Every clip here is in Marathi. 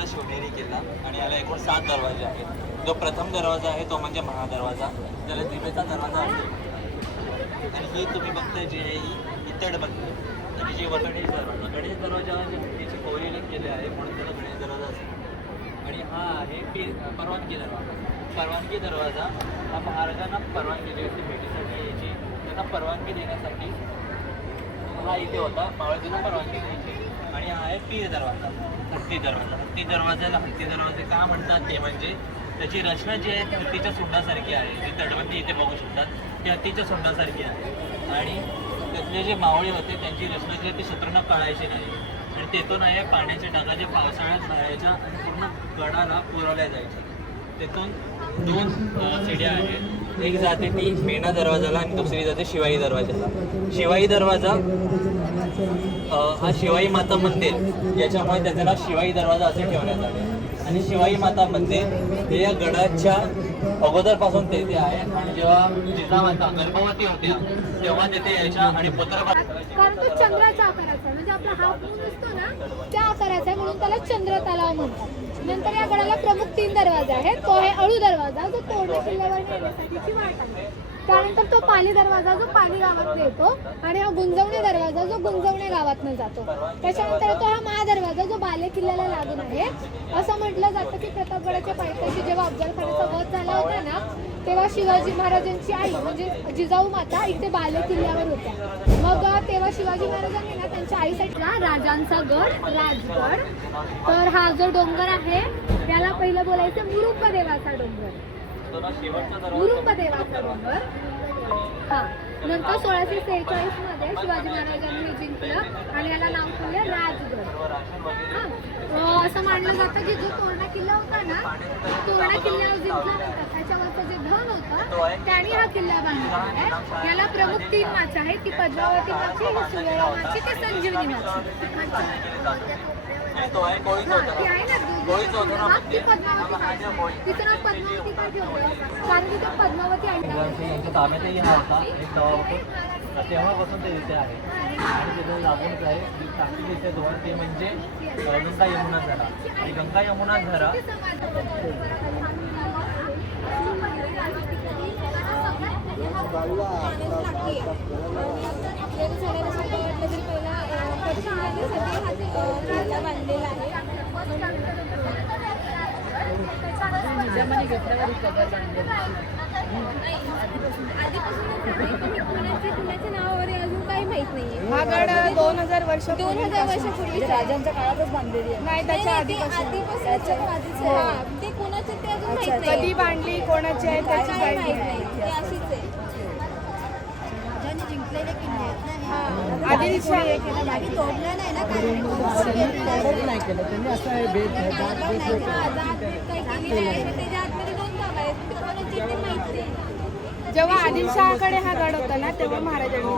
आपला शिवनेरी किल्ला आणि याला एकूण 7 दरवाजे आहेत. जो प्रथम दरवाजा आहे तो म्हणजे महादरवाजा, त्याला दिवेचा दरवाजा आहे. आणि ही तुम्ही बघताय जी आहे ही तटबंदी आणि जी गणेश दरवाजा. गणेश दरवाजा त्याची कोरीलिंग केले आहे म्हणून त्याला गणेश दरवाजा असतो. आणि हा आहे परवानगी दरवाजा. परवानगी दरवाजा हा महाराजांना परवानगी जी असते भेटीसाठी यायची, त्यांना परवानगी देण्यासाठी हा इथे होता. मावळतीला परवानगी द्यायची. आणि हा आहे पीर दरवाजा, हत्ती दरवाजा. हत्ती दरवाजाला हत्ती दरवाजे का म्हणतात ते म्हणजे त्याची रचना जी आहे ती हत्तीच्या सोंडासारखी आहे. जी तटबंदी इथे बघू शकतात ती हत्तीच्या सोंडासारखी आहे. आणि त्यातले जे मावळे होते त्यांची रचना जी आहे ती शत्रूंना कळायची नाही. आणि तेथून आहे पाण्याच्या टाका जे पावसाळ्यात बाहेरच्या आणि पूर्ण गडाला पुरवल्या जायच्या. तेथून 2 शिड्या आहेत. एक जाते ती मेणा दरवाजाला आणि दुसरी जाते शिवाई दरवाजाला. शिवाई दरवाजा हा शिवाई माता मंदिर याच्यामुळे त्याचं नाव शिवाई दरवाजा असे ठेवण्यात आले. आणि शिवाई माता मंदिर हे या गडाच्या अगोदरपासून तेथे आहे. आणि जेव्हा जिजामाता गर्भवती होत्या तेव्हा तेथे यायच्या आणि पुत्र कारण तो चंद्राच्या आकाराचा म्हणजे आपला हा मून असतो ना त्या आकाराचा आहे म्हणून त्याला चंद्र तलाव म्हणतात. नंतर या गडाला प्रमुख 3 दरवाजे आहेत. तो आहे अळू दरवाजा जो तोरणा किल्ल्यावर येण्यासाठीची वाट आहे. त्यानंतर तो पाली दरवाजा जो पाली गावातून येतो आणि हा गुंजवणे दरवाजा जो गुंजवणे गावातून जातो. त्याच्यानंतर तो हा महादरवाजा जो बाले किल्ल्याला लागून आहे. असं म्हटलं जातं की प्रतापगडाच्या पायथ्याशी जेव्हा अफजल खानाचा वध झाला होता ना तेव्हा शिवाजी महाराजांची आई म्हणजे जिजाऊ माता इथे बाले किल्ल्यावर होत्या. मग तेव्हा शिवाजी महाराजांनी ना त्यांच्या आईसाठी राजांचा गड राजगड. तर हा जो डोंगर आहे त्याला पहिलं बोलायचं मुरुंब देवाचा डोंगर. मुरुंब देवाचा डोंगर. हा नंतर 1646 मध्ये शिवाजी महाराजांनी हे जिंकलं आणि याला नाव ठेवलं राजगड. असं मानलं जातं की जो तोरणा किल्ला होता ना तोरणा किल्ल्यावर जिंकला होता त्याच्यावरचं जे धन होतं त्याने हा किल्ला बांधला आहे. याला प्रमुख 3 माची आहेत. ती पद्मावती माची, ही सुवर्ण माची, ती संजीवनी माची. तो आहे कोळी चौथरा. कोळी चौथरा म्हणजे तिचं नाव पद्मावती का ठेवलं कारण की तो पद्मावती यांच्या ताब्यातही हा होता एक तवा तेव्हापासून ते इथे आहे. आणि तिथे लागूनच आहे टाकी इथे 2 ते म्हणजे गंगा यमुना झरा. आणि गंगा यमुना झरा अजून काही माहित नाहीये. हा गड 2000 वर्षापूर्वी राजांच्या काळातच बांधलेली आहे. नाही त्याच्या आधीपासून ते कोणाचे ते अजून माहित नाही. कधी बांधली कोणाची आहे त्याची काही माहिती माहित नाही. नाही. ते अशीच आहे. जिंकलेले किल्ले आहेत ना आदिलशाही तोडलं नाही ना नाही केलं त्यांनी असं आहे भेट जेव्हा आदिलशहाकडे हा गड होता ना तेव्हा महाराजांनी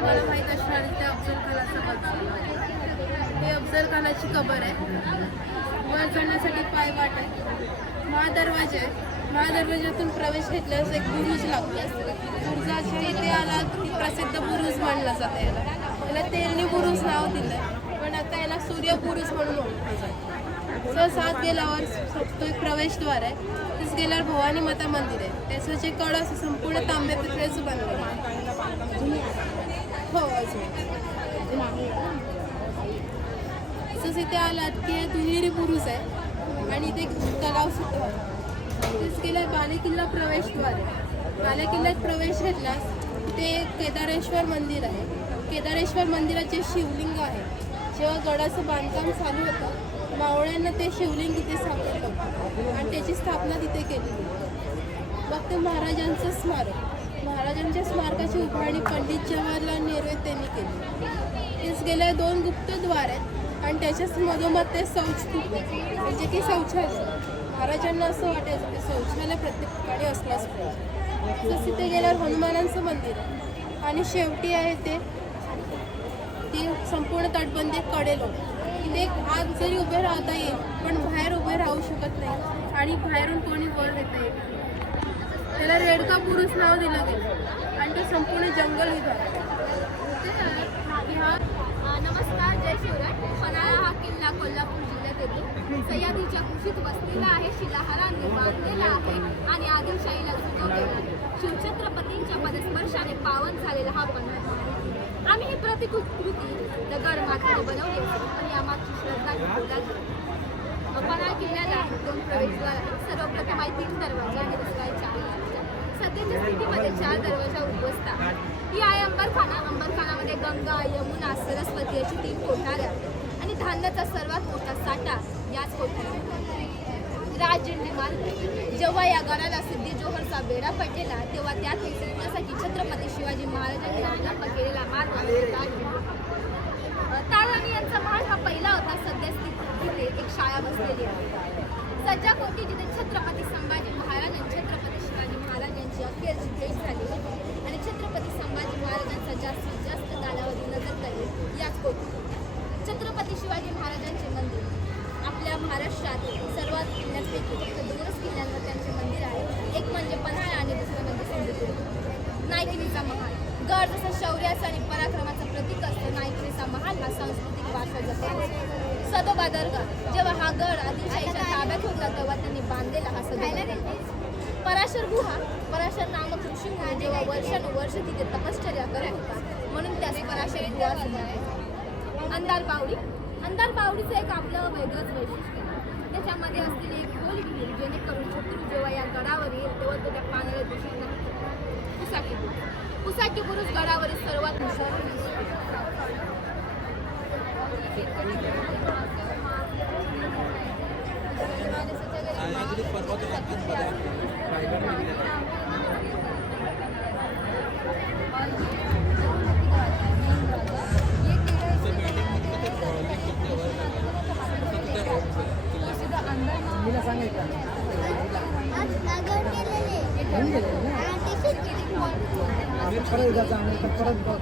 मला माहीत असणार ते अफजल खानाचं हे अफजल खानाची कबर आहे. वर जाण्यासाठी पायवाट आहे. महादरवाजा आहे. महादरवाज्यातून प्रवेश घेतल्यास एक बुरुज लागतो. बुरुजाच्या इथे आला की प्रसिद्ध बुरुज मानला जातं. याला तेलनी बुरुज नाव दिलं पण आता याला सूर्य बुरुज म्हणून ओळखलं जातं. सात गेल्यावर तो एक प्रवेशद्वार आहे. तिस गेल्यावर भवानी माता मंदिर आहे. त्याचं जे कड असं संपूर्ण तांब्या पितळेचं बनलेलं आहे. हो तसंच इथे आलात की दुहेरी बुरुज आहे आणि इथे तलाव सुद्धा आहे. तेच गेल्या बालेकिल्ला प्रवेशद्वार आहे. बालेकिल्ल्यात प्रवेश घेतल्यास ते केदारेश्वर मंदिर आहे. केदारेश्वर मंदिराचे शिवलिंग आहे. जेव्हा गडाचं बांधकाम चालू होतं मावळ्यांना ते शिवलिंग इथे सापडलं होतं आणि त्याची स्थापना तिथे केली. मग ते महाराजांचं स्मारक. महाराजांच्या स्मारकाची उभारणी पंडित जवाहरलाल नेहरू त्यांनी केली. तेच गेल्या 2 गुप्तद्वार आहेत आणि त्याच्याच मधोमध ते शौचकूप म्हणजे की शौचालय. महाराजांना असं वाटायचं की शौचालय प्रत्येक ठिकाणी असलाच पाहिजे. तसं तिथे गेल्यावर हनुमानांचं मंदिर आहे आणि शेवटी आहे ते संपूर्ण तटबंदीत कडेल होतं. किल्ले आत जरी उभे राहता येईल पण बाहेर उभे राहू शकत नाही आणि बाहेरून कोणी वर येता येईल. त्याला रेडका पुरुष नाव दिलं गेलं आणि तो संपूर्ण जंगल विभाग. नमस्कार, जय शिवराय. पन्हाळा हा किल्ला कोल्हापूर जिल्ह्यात येतो. सह्याद्रीच्या कुशीत वसलेला आहे, शिलाहारांनी बांधलेला आहे आणि आदिलशाहीला झुकवलेला आहे. शिवछत्रपतींच्या पदस्पर्शाने पावन झालेला हा पन्हाळा. आम्ही ही प्रतिकृती दगड मातीने बनवली आणि यामागची श्रद्धा ही बोलायची. पन्हाळा किल्ल्याला 2 प्रवेशद्वार आहेत. सर्वप्रथम आहे 3 दरवाजा आणि दुसरा आहे 4 दरवाजा. सध्याच्या स्थितीमध्ये 4 दरवाजा उद्ध्वस्त आहेत. ही आहे अंबरखाना. अंबरखानामध्ये गंगा, यमुना, सरस्वती अशी 3 कोठारे आहेत आणि धान्याचा सर्वात मोठा साठा याच कोठाऱ्यात. राजजिंडी मार्ग. जेव्हा या गडाला सिद्धी जोहरचा बेडा पडलेला तेव्हा त्यात विसरण्यासाठी छत्रपती शिवाजी महाराजांनी अवलंब केलेला मार्ग म्हणजे राजजिंडी. तालराणी यांचा महाल हा पहिला होता. सध्या तिथे एक शाळा बसलेली आहे. सज्जा कोटी जिथे छत्रपती संभाजी महाराज आणि छत्रपती शिवाजी महाराजांची अखेरची भेट झाली आणि छत्रपती संभाजी महाराजांचा जास्तीत जास्त कालावधी नजर करेल याच कोटी. छत्रपती शिवाजी महाराजांचे मंदिर. आपल्या महाराष्ट्रात सर्वात किल्ल्यांपैकी फक्त 2च किल्ल्यांवर त्यांचे मंदिर आहे. एक म्हणजे पन्हाळा आणि दुसरं म्हणजे सिंधुदुर्ग. नायकिनीचा महाल. गड जसा शौर्याचा आणि पराक्रमाचं प्रतीक असतो, नायकिनीचा महाल हा सांस्कृतिक वारसा जपतो. सदोबा दर्गा. जेव्हा हा गड आदिलशाहीच्या ताब्यात होता तेव्हा त्यांनी बांधलेला हा सदोबा. पराशर गुहा. पराशर नामक ऋषीमुळे जेव्हा वर्षानुवर्ष तिथे तपश्चर्या करत होता म्हणून त्यास पराशर गुहा म्हणतात. अंधार बावडी. अंधार बावडीचं एक आपलं वेगळंच वैशिष्ट्य आहे. त्याच्यामध्ये असलेली एक खोल विहीर जेणेकरून शत्रू जेव्हा या गडावर येईल तेव्हा तो त्या पाण्याला दूषित नाही. पुसाकी बुरुज. पुसाकी बुरुज गडावरील सर्वात हुशार. मला सांगायचं परत एकदा आणि परत बघ.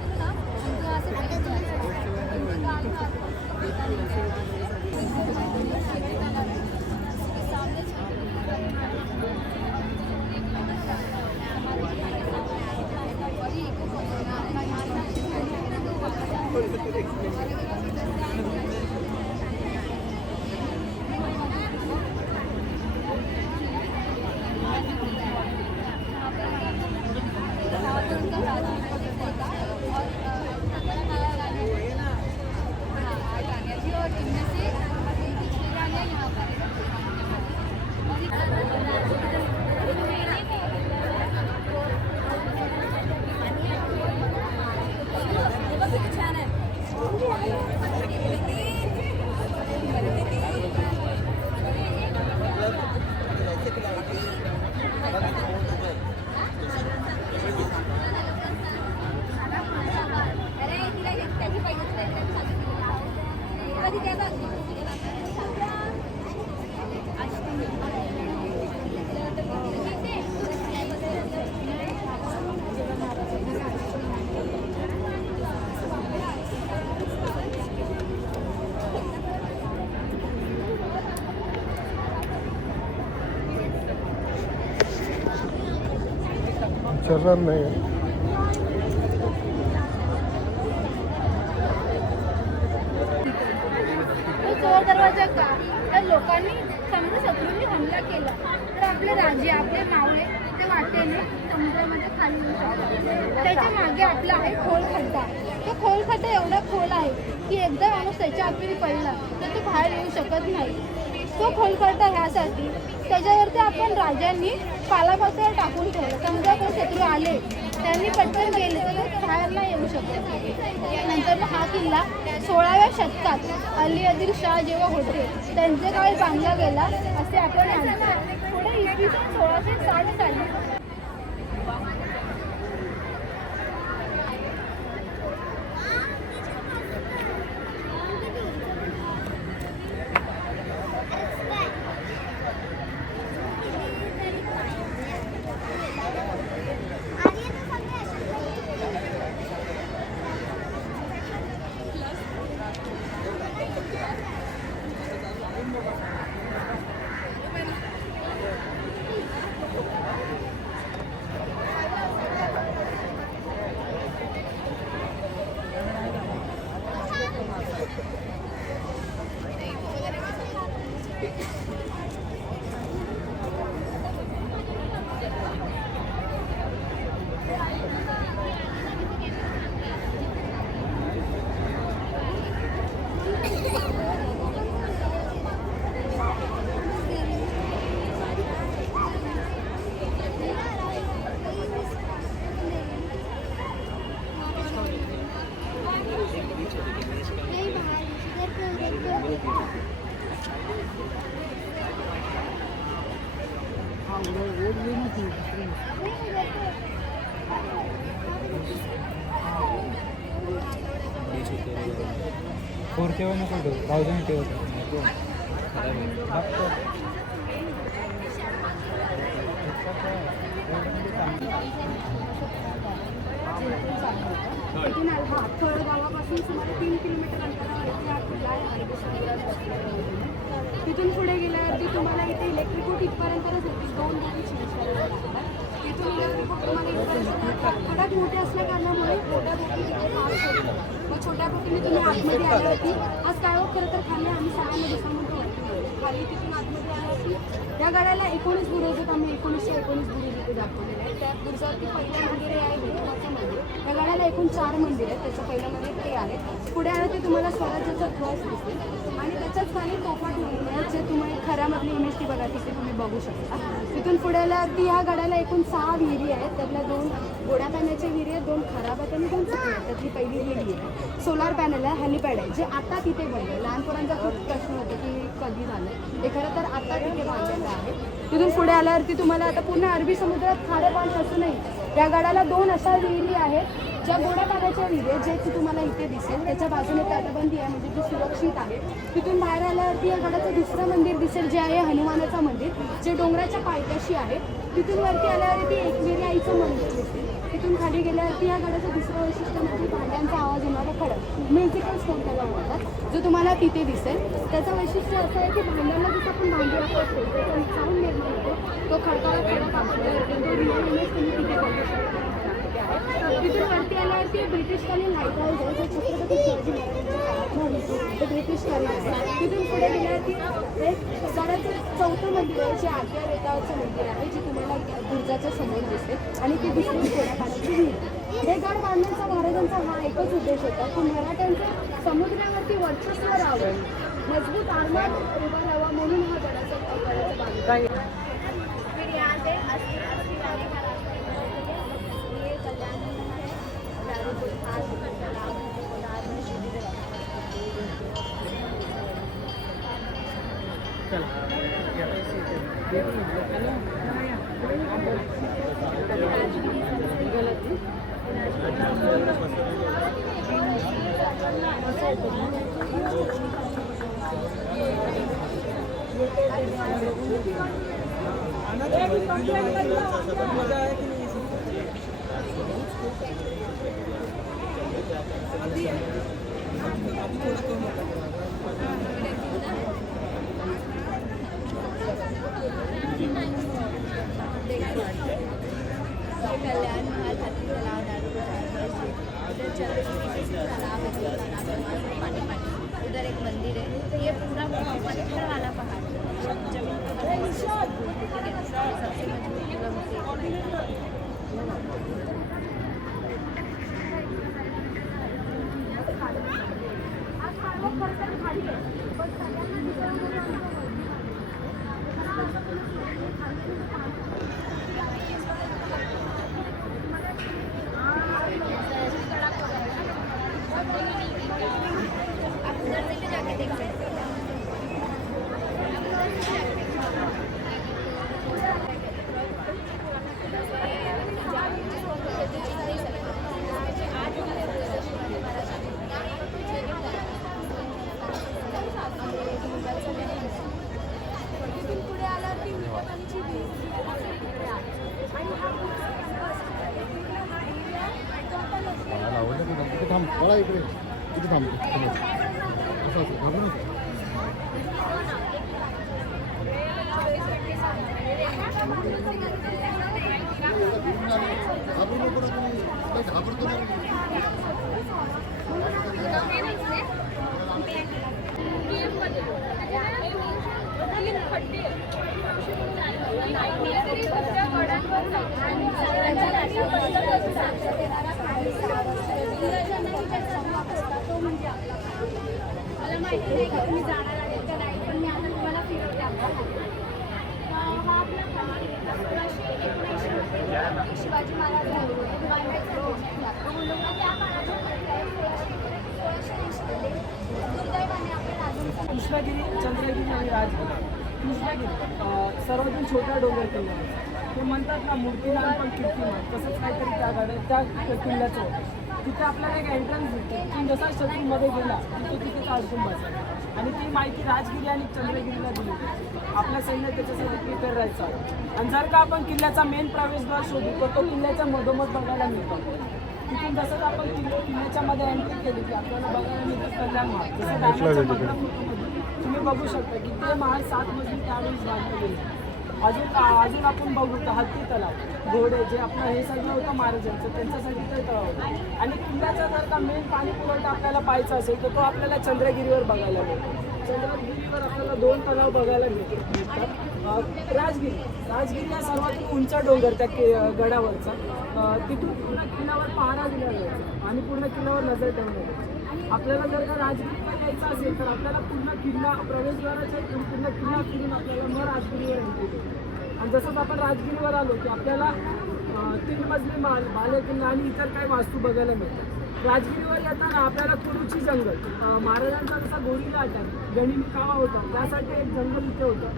चलणार नाही. चोर दरवाजा का तर लोकांनी समजा शत्रूंनी हमला केला तर आपले राजे आपले मावळे ते वाटेने समुद्रामध्ये खाली येऊ शकतात. त्याच्या मागे आपला आहे खोल खड्डा. तो खोल खड्डा एवढा खोल आहे की एकदा माणूस त्याच्या आतमध्ये पडला तर तो बाहेर येऊ शकत नाही. तो खोल खड्डा ह्यासाठी त्याच्यावरती आपण राजांनी पालापाचोळा टाकून ठेवलं. समजा कोण शत्रू आले त्यांनी पटकन गेले तर ते बाहेर नाही येऊ शकत. नंतर हा किल्ला 16व्या शतकात अली आदिल शाह जेव्हा होते त्यांच्या काळी बांधला गेला असे आपण म्हणतो. पुढे इसवी सन 1660 साली फोर के वन नको 1000 ठेवतो इथून हा थळ गावापासून सुमारे 3 किलोमीटर अंतरावरती हा किल्ला आहे अरबी समुद्रात. तिथून पुढे गेल्यावरती तुम्हाला इथे इलेक्ट्रिक बोट इथपर्यंतच होती 2 बोटी चेंज करायला लागतात. तिथून इलेक्ट्रिक बोट तुम्हाला इथपर्यंत थोड्यात मोठे असल्या कारणामुळे मोठ्या बोटी तिथे पास होतात. मग छोट्या बोटीने तुम्ही आतमध्ये आल्यावरती आज काय खरं तर खाली आम्ही 6 दिवसामध्ये वरती खाली तिथून आतमध्ये आल्यावरती या गाड्याला 19 बुरुज आम्ही 1919 बुरुज इथे दाखवलेले आहेत. त्या बुरुजावरती पहिलं मंदिर आहे विठोबाचं मंदिर. या गाड्याला एकूण 4 मंदिर आहेत. त्याचं पहिलं मंदिर ते आहे. पुढे आलं ते तुम्हाला स्वराज्याचा ध्वज दिसेल आणि त्याच्याच खाली तोफा ठेवलेले आहेत जे तुम्ही खऱ्यामधली इमेज ती बघा तिथे तुम्ही बघू शकता. तिथून पुढे आल्यावरती ह्या गाड्याला एकूण 6 विहिरी आहेत. त्यातल्या 2 गोड्या पाण्याच्या विहिरी आहेत, 2 खराब आहेत आणि 2 सुकल्या आहेत. त्यातली पहिली विहिरी आहे. सोलार पॅनल आहे, हेलिपॅड आहे जे आता तिथे बनलं. लहानपणाचा खूप प्रश्न होता की कधी झालं. ते खरं तर आता तिथे बांधलेलं आहे. तिथून पुढे आल्यावरती तुम्हाला आता पूर्ण अरबी समुद्रात खारं पाणी असूनही या गाड्याला 2 अशा विहिरी आहेत ज्या गोड्या पाण्याच्या विहिरी आहेत जे की तुम्हाला इथे दिसेल. त्याच्या बाजूने तटबंदी आहे म्हणजे ती सुरक्षित आहे. तिथून बाहेर आल्यावरती या गाड्याचं दुसरं मंदिर दिसेल जे आहे हनुमानाचं मंदिर जे डोंगराच्या पायथ्याशी आहे. तिथून वरती आल्यावरती एकविरी आईचं मंदिर दिसेल. तिथून खाली गेल्यावरती या गाड्याचं दुसरं वैशिष्ट्य म्हणजे भांड्यांचा आवाज येणारा खडक म्युझिकल स्टोन त्याला म्हणतात जो तुम्हाला तिथे दिसेल. त्याचं वैशिष्ट्य असं आहे की भांड्यांना जसं आपण भांडी वापरतो त्याचा साऊंड निर्माण होतो. तो खडकाला खडक वापरतो तो रिअल इमेज तुम्ही तिथे बघू शकता. तिथून वरती आल्यावरती ब्रिटिशकालीन लाईट हाऊस आहे जो छत्रपती शिवाजी महाराजांच्या काळात ते ब्रिटिशकालीन आहे. तिथून पुढे गेल्यावरती एक गाड्याचं 4थं मंदिर आहे जे आग्या वेताळचं मंदिर आहे जे तुम्हाला बुर्जाच्या समोर दिसेल आणि ती दुसरी गोड्या पाण्याची विहीर. हे गड बांधण्याचा महाराजांचा हा एकच उद्देश होता की मराठ्यांचं समुद्रावरती वर्चस्व राहावं, मजबूत आरमार उभा राहावा म्हणून हा गडाचं बांधकाम. कल्याण महाल हाथी तलाव उधर उधर एक मंदिर है. ये पूरा पत्थर वाला पहाड़ जमीन सबसे मजबूत थांब बळा इकडे किती थांबतो असं असं घाबरू नका. घाबरू नको ना तुम्ही काही घाबरतो नाही. मला माहिती नाही का तुम्ही जाणार आहेत का नाही पण मी आता तुम्हाला फिरवते. हा आपला शिवाजी महाराज कृष्णागिरी, चंद्रगिरी आणि राजगिरी. कृष्णागिरी सर्वातून छोटा डोंगर किल्ला ते म्हणतात ना मूर्तीला पण कीर्तिमान तसंच काहीतरी त्या किल्ल्याचं होतं. तिथे आपल्याला एक एंट्रन्स दिसते. तिथून जसा शत्रूमध्ये गेला तिथे अडकून बसायचा. आणि ती माहिती राजगिरी आणि चंद्रगिरीला दिली होती. आपल्या सैन्य त्याच्यासाठी प्रिपेअर राहायचं आहे. आणि जर का आपण किल्ल्याचा मेन प्रवेशद्वार शोधू तर तो किल्ल्याच्या मधोमध बघायला मिळतो. तिथून जसं आपण किल्ल्याच्या मध्ये एंट्री केली की आपल्याला बघायला मिळतं कल्याण महाल. जसं बॅनरच्या मधल्या फोटोमध्ये तुम्ही बघू शकता की ते महाल 7 मजली त्यावेळेस बांधले गेले. अजून आपण बघू तर हत्ती तलाव, घोडे जे आपलं हे सगळं होतं महाराजांचं त्यांच्यासाठी ते तलाव होतं. आणि किल्ल्याचा जर का मेन पाणी पुरवठा आपल्याला पाहायचा असेल तर तो आपल्याला चंद्रगिरीवर बघायला मिळतो. चंद्रगिरीवर आपल्याला 2 तलाव बघायला मिळतात. राजगिरी हा सर्वात उंच डोंगर त्या गडावरचा. तिथून पूर्ण किल्ल्यावर पहारा दिला जायचा आणि पूर्ण किल्ल्यावर नजर ठेवण्यात यायची. आपल्याला जर का राजगिरीला यायचं असेल तर आपल्याला पूर्ण किल्ला प्रवेशद्वाराच्या पूर्ण किल्ला फिरून आपल्याला मग राजगिरीवर एंट्री केली. आणि जसंच आपण राजगिरीवर आलो की आपल्याला 3 मजली बाले किल्ला आणि इतर काही वास्तू बघायला मिळतात. राजगिरीवर येताना आपल्याला कुरुची जंगल, महाराजांचा जसा गोरीला अटॅक गणिमी कावा होता त्यासाठी एक जंगल इथे होतं,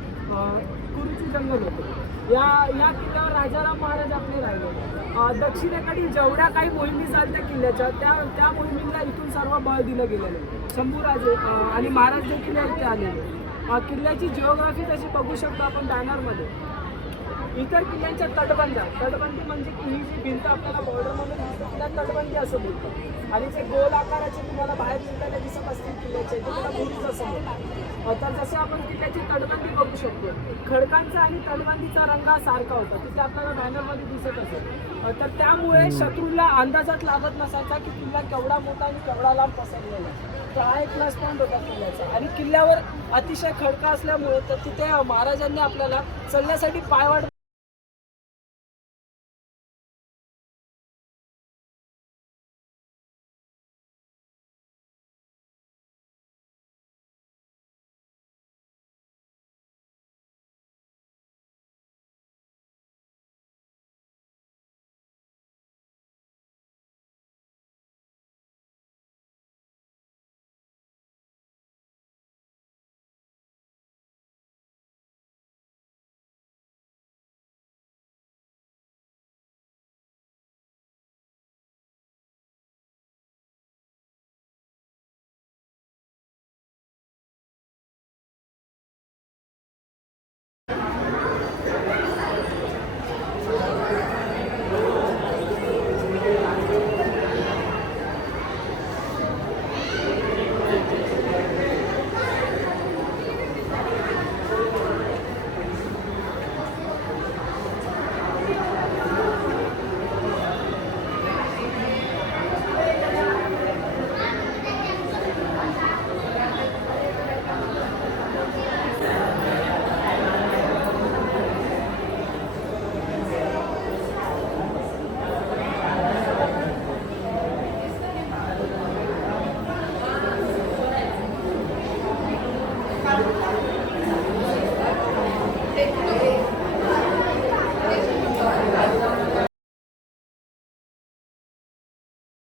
कुरुची जंगल होतं. या किल्ल्यावर राजाराम महाराज आपले राहिले. दक्षिणेकडील जेवढ्या काही मोहिमी चालत्या किल्ल्याच्या त्या मोहिमीला इथून सर्व बळ दिलं गेलेलं आहे. शंभूराजे आणि महाराज देखील इथे आलेले. किल्ल्याची जिओग्राफी जशी बघू शकतो आपण बॅनरमध्ये. इतर किल्ल्यांच्या तटबंदी म्हणजे की ही जी भिंत आपल्याला बॉर्डरमध्ये दिसते त्याला तटबंदी असं बोलतात. आणि जे गोल आकाराचे तुम्हाला बाहेर निघताना दिसत असतील किल्ल्याचे ते त्याला बुरुज असं बोलतात. तर जसे आपण किल्ल्याची तटबंदी बघू शकतो, खडकांचा आणि तटबंदीचा रंग हा सारखा होता तिथे आपल्याला बॅनरमध्ये दिसत असेल. तर त्यामुळे शत्रूला अंदाजात लागत नसायचा की किल्ला केवढा मोठा आणि केवढा लांब पसरलेला आहे. तर हा एक प्लस पॉईंट होता किल्ल्याचा. आणि किल्ल्यावर अतिशय खडका असल्यामुळे तर तिथे महाराजांनी आपल्याला चढण्यासाठी पायवाट